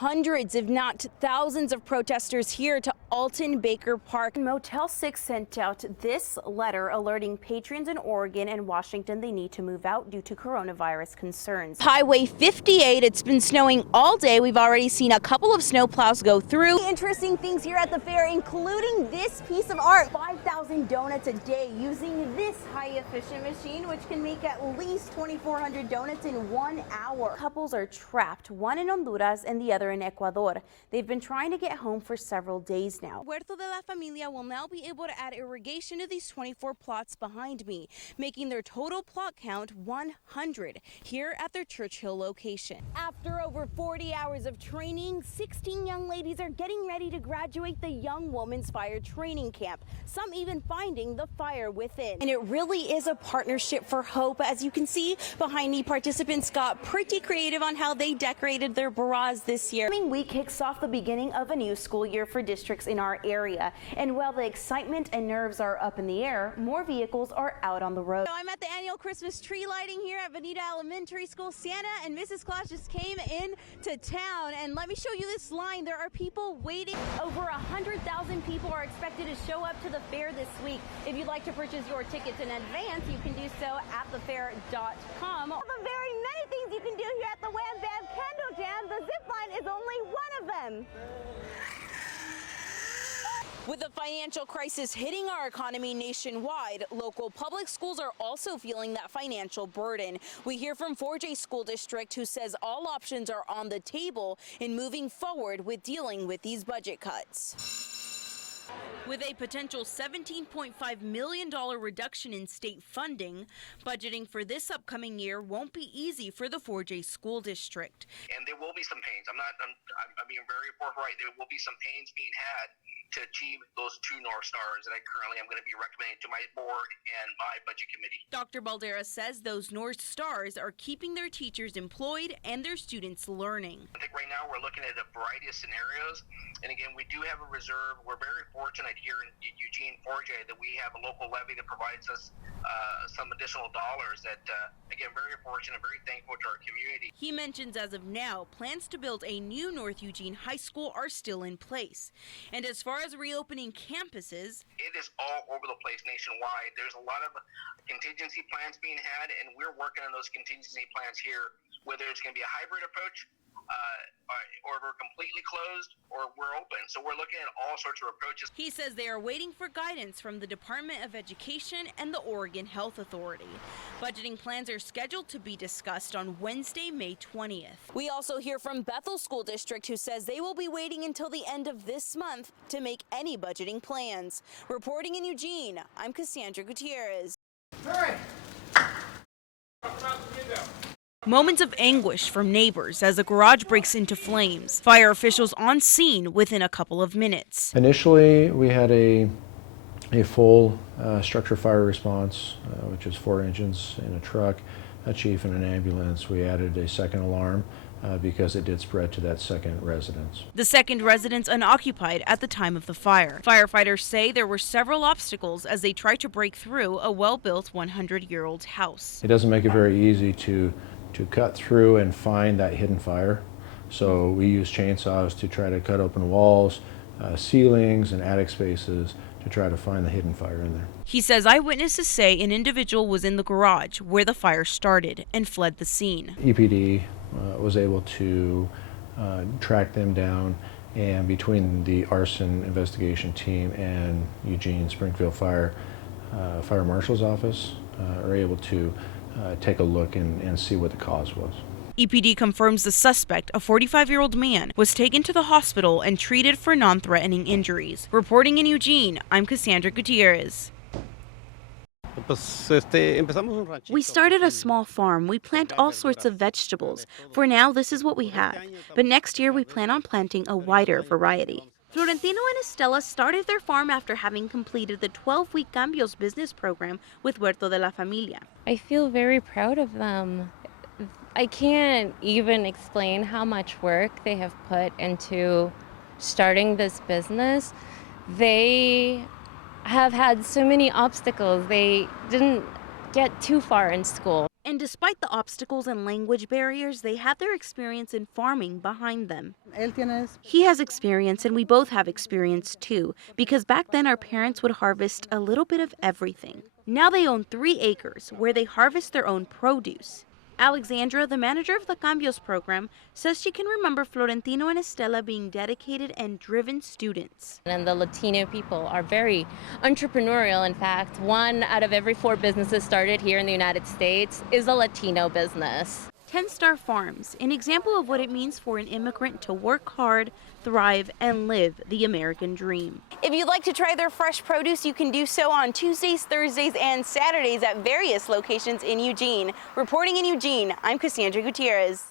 Hundreds, if not thousands of protesters here to Alton Baker Park. Motel 6 sent out this letter alerting patrons in Oregon and Washington they need to move out due to coronavirus concerns. Highway 58, it's been snowing all day. We've already seen a couple of snowplows go through. Interesting things here at the fair, including this piece of art. 5,000 donuts a day using this high-efficient machine, which can make at least 2,400 donuts in 1 hour. Couples are trapped, one in Honduras and the other in Ecuador. They've been trying to get home for several days now. Huerto de la Familia will now be able to add irrigation to these 24 plots behind me, making their total plot count 100 here at their Churchill location. After over 40 hours of training, 16 young ladies are getting ready to graduate the Young Women's Fire Training Camp, some even finding the fire within. And it really is a partnership for hope. As you can see behind me, participants got pretty creative on how they decorated their bras this year. Coming week kicks off the beginning of a new school year for districts in our area. And while the excitement and nerves are up in the air, more vehicles are out on the road. So I'm at the annual Christmas tree lighting here at Bonita Elementary School. Santa and Mrs. Claus just came in to town, and let me show you this line. There are people waiting. Over 100,000 people are expected to show up to the fair this week. If you'd like to purchase your tickets in advance, you can do so at thefair.com. The very many things you can do here at the Wham Bam Candle Jam. The zip line is only one of them. With the financial crisis hitting our economy nationwide, local public schools are also feeling that financial burden. We hear from 4J School District, who says all options are on the table in moving forward with dealing with these budget cuts. With a potential $17.5 million reduction in state funding, budgeting for this upcoming year won't be easy for the 4J School District. And there will be some pains. I'm being very forthright. There will be some pains being had to achieve those 2 North Stars that I currently am going to be recommending to my board and my budget committee. Dr. Baldera says those North Stars are keeping their teachers employed and their students learning. I think right now we're looking at a variety of scenarios. And again, we do have a reserve. We're very fortunate here in Eugene, 4J, that we have a local levy that provides us some additional dollars that, again, very fortunate, very thankful to our community. He mentions as of now, plans to build a new North Eugene High School are still in place. And as far as reopening campuses, it is all over the place nationwide. There's a lot of contingency plans being had, and we're working on those contingency plans here, whether it's going to be a hybrid approach, or we're completely closed, or we're open. So we're looking at all sorts of approaches. He says they are waiting for guidance from the Department of Education and the Oregon Health Authority. Budgeting plans are scheduled to be discussed on Wednesday, May 20th. We also hear from Bethel School District, who says they will be waiting until the end of this month to make any budgeting plans. Reporting in Eugene, I'm Kassandra Gutierrez. Hey! Moments of anguish from neighbors as a garage breaks into flames. Fire officials on scene within a couple of minutes. Initially, we had a full structure fire response, which is 4 engines in a truck, a chief, and an ambulance. We added a second alarm because it did spread to that second residence. The second residence unoccupied at the time of the fire. Firefighters say there were several obstacles as they tried to break through a well-built 100-year-old house. It doesn't make it very easy to cut through and find that hidden fire. So we use chainsaws to try to cut open walls, ceilings, and attic spaces to try to find the hidden fire in there. He says eyewitnesses say an individual was in the garage where the fire started and fled the scene. EPD was able to track them down, and between the arson investigation team and Eugene Springfield Fire Marshal's office are able to take a look and see what the cause was. EPD confirms the suspect, a 45-year-old man, was taken to the hospital and treated for non-threatening injuries. Reporting in Eugene, I'm Kassandra Gutierrez. We started a small farm. We plant all sorts of vegetables. For now, this is what we have. But next year, we plan on planting a wider variety. Florentino and Estela started their farm after having completed the 12-week Cambios business program with Huerto de la Familia. I feel very proud of them. I can't even explain how much work they have put into starting this business. They have had so many obstacles. They didn't get too far in school. And despite the obstacles and language barriers, they have their experience in farming behind them. He has experience and we both have experience too, because back then our parents would harvest a little bit of everything. Now they own 3 acres where they harvest their own produce. Alexandra, the manager of the Cambios program, says she can remember Florentino and Estela being dedicated and driven students. And the Latino people are very entrepreneurial. In fact, 1 out of every 4 businesses started here in the United States is a Latino business. 10 Star Farms, an example of what it means for an immigrant to work hard, thrive, and live the American dream. If you'd like to try their fresh produce, you can do so on Tuesdays, Thursdays, and Saturdays at various locations in Eugene. Reporting in Eugene, I'm Kassandra Gutierrez.